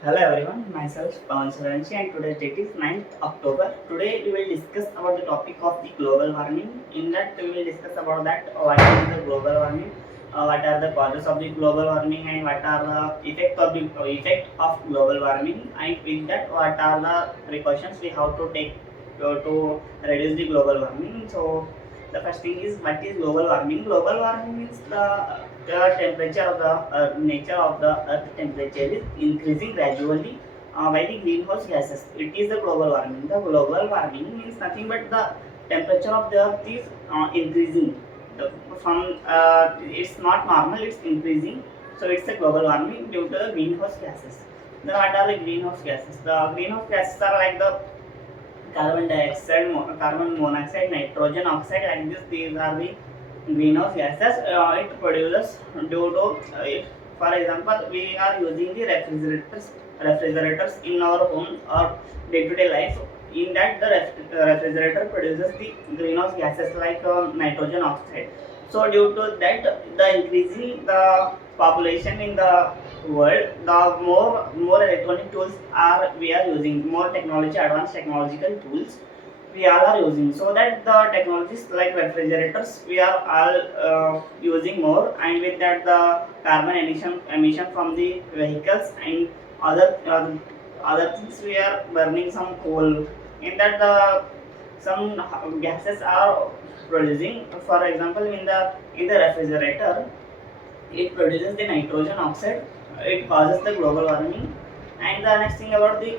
Hello everyone, myself Pawan Saranshi and today's date is 9th October. Today we will discuss about the topic of the global warming. In that we will discuss about that what is the global warming, what are the causes of the global warming and what are the effect of global warming, and with that what are the precautions we have to take to reduce the global warming. So the first thing is what is global warming. Global warming means the temperature of the nature of the earth temperature is increasing gradually by the greenhouse gases. It is the global warming. The global warming means nothing but the temperature of the earth is increasing. It's not normal, it's increasing. So it's a global warming due to the greenhouse gases. Then what are the greenhouse gases? The greenhouse gases are like the carbon dioxide, carbon monoxide, nitrogen oxide, like this. These are the greenhouse gases. It produces due to, for example, we are using the refrigerators in our home or day-to-day life. In that, the refrigerator produces the greenhouse gases like nitrogen oxide. So, due to that, the increasing the population in the world, the more electronic tools are we are using, more technology, advanced technological tools we all are using, so that the technologies like refrigerators we are all using more, and with that the carbon emission from the vehicles and other things we are burning some coal. In that the some gases are producing. For example, in the refrigerator, it produces the nitrogen oxide. It causes the global warming. And the next thing about the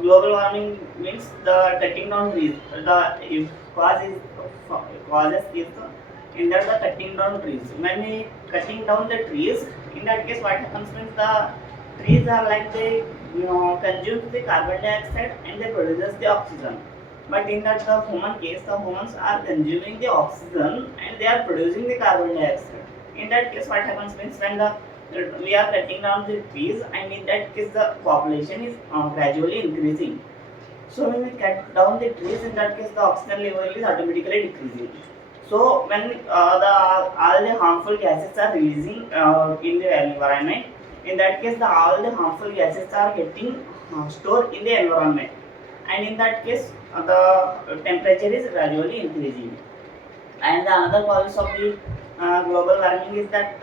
global warming means the cutting down trees. The if cause is causes is in that the cutting down trees. When we cutting down the trees, in that case, what happens means the trees are like they consume the carbon dioxide and they produces the oxygen. But in that the human case, the humans are consuming the oxygen and they are producing the carbon dioxide. In that case, what happens means when the we are cutting down the trees, and in that case the population is gradually increasing. So when we cut down the trees, in that case the oxygen level is automatically decreasing. So when the all the harmful gases are releasing in the environment, in that case the all the harmful gases are getting stored in the environment, and in that case the temperature is gradually increasing. And the another cause of the global warming is that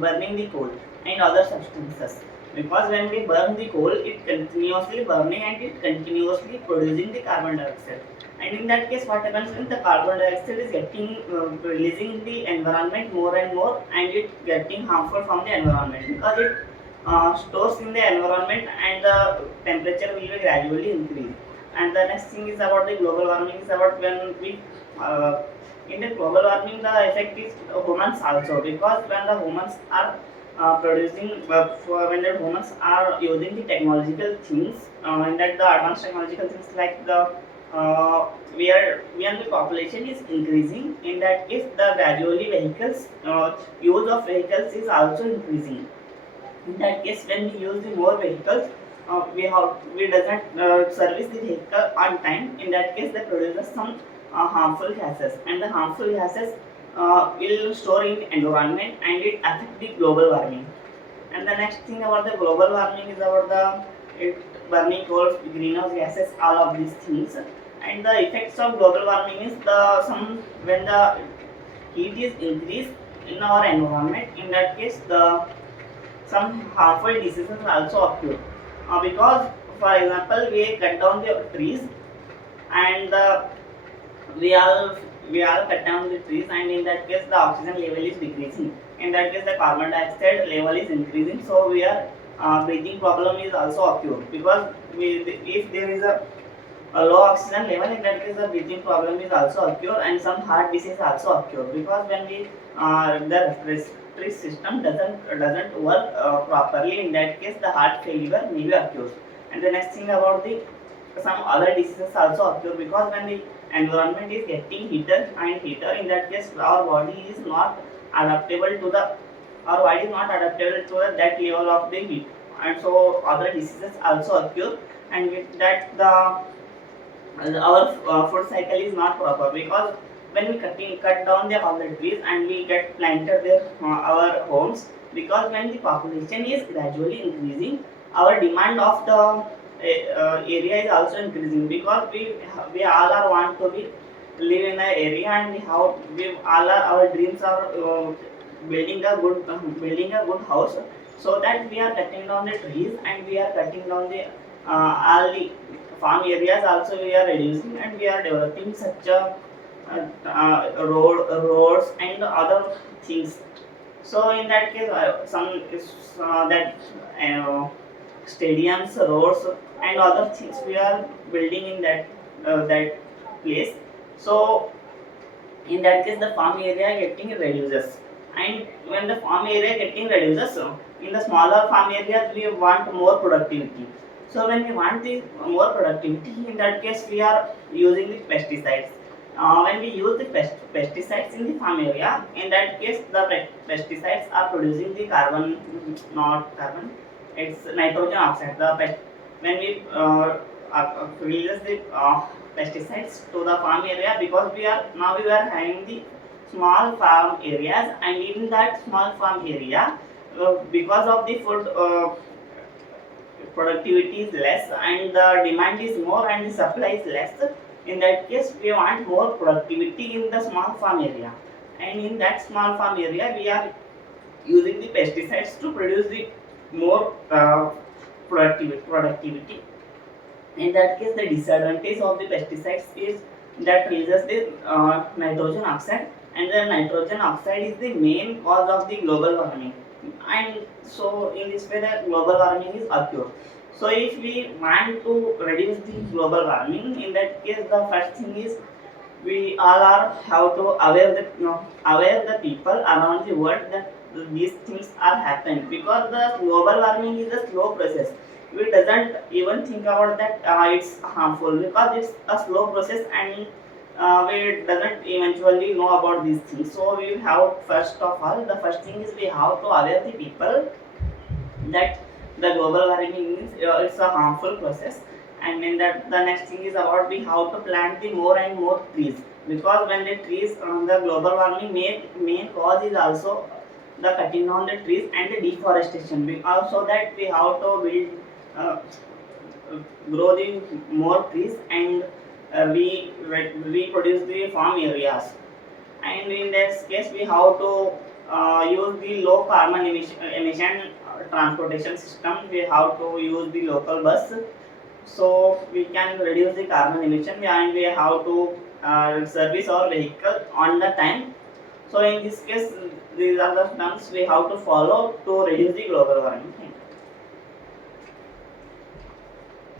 burning the coal and other substances. Because when we burn the coal, it continuously burning and it continuously producing the carbon dioxide. And in that case, what happens when the carbon dioxide is getting releasing in the environment more and more, and it getting harmful from the environment, because it stores in the environment and the temperature will be gradually increase. And the next thing is about the global warming is about when we in the global warming the effect is humans also, because when the humans are producing when the humans are using the technological things, and that the advanced technological things like the where when the population is increasing, in that case the gradually vehicles use of vehicles is also increasing. In that case, when we use the more vehicles, we doesn't service the vehicle on time. In that case, they produces some harmful gases, and the harmful gases will store in the environment and it affect the global warming. And the next thing about the global warming is about the burning coal, greenhouse gases, all of these things. And the effects of global warming is the some when the heat is increased in our environment. In that case, the some harmful diseases also occur, because for example we cut down the trees, and we all we all cut down the trees, and in that case the oxygen level is decreasing. In that case the carbon dioxide level is increasing, so we are breathing problem is also occur, because if there is a low oxygen level, in that case the breathing problem is also occur, and some heart disease also occur, because when we the respiratory system doesn't work properly, in that case the heart failure may be occurs. And the next thing about the some other diseases also occur, because when the environment is getting heater and heater, in that case our body is not adaptable to the our body is not adaptable to that level of the heat, and so other diseases also occur. And with that the our food cycle is not proper, because when we cut down the all the trees and we get planted there our homes, because when the population is gradually increasing, our demand of the area is also increasing, because we all are want to be live in an area, and we all are our dreams are building a good house, so that we are cutting down the trees, and we are cutting down the all the farm areas also we are reducing, and we are developing such a roads and other things. So in that case, some is that uh, stadiums, roads, and other things we are building in that place. So in that case, the farm area getting reduces, and when the farm area getting reduces, so in the smaller farm areas we want more productivity. So when we want the more productivity, in that case we are using the pesticides. When we use the pesticides in the farm area, in that case the pesticides are producing the carbon, not carbon, it's nitrogen oxide. When we release the pesticides to the farm area, because we are having the small farm areas, and in that small farm area, because of the food productivity is less, and the demand is more and the supply is less. In that case we want more productivity in the small farm area, and in that small farm area we are using the pesticides to produce the more productivity. In that case, the disadvantage of the pesticides is that releases the nitrogen oxide, and the nitrogen oxide is the main cause of the global warming. And so, in this way, the global warming is occurred. So, if we want to reduce the global warming, in that case, the first thing is we all are how to aware the people around the world that these things are happening, because the global warming is a slow process. We doesn't even think about that it's harmful, because it's a slow process, and we doesn't eventually know about these things. So we have, first of all, the first thing is we have to aware the people that the global warming means it's a harmful process. And then that the next thing is about we how to plant the more and more trees, because when the trees the global warming main cause is also the cutting down the trees and the deforestation. We also that we have to build uh, grow the more trees, and we produce the farm areas. And in this case we have to use the low carbon emission transportation system. We have to use the local bus, so we can reduce the carbon emission, and we have to service our vehicle on the time. So in this case, these are the steps we have to follow to reduce the global warming.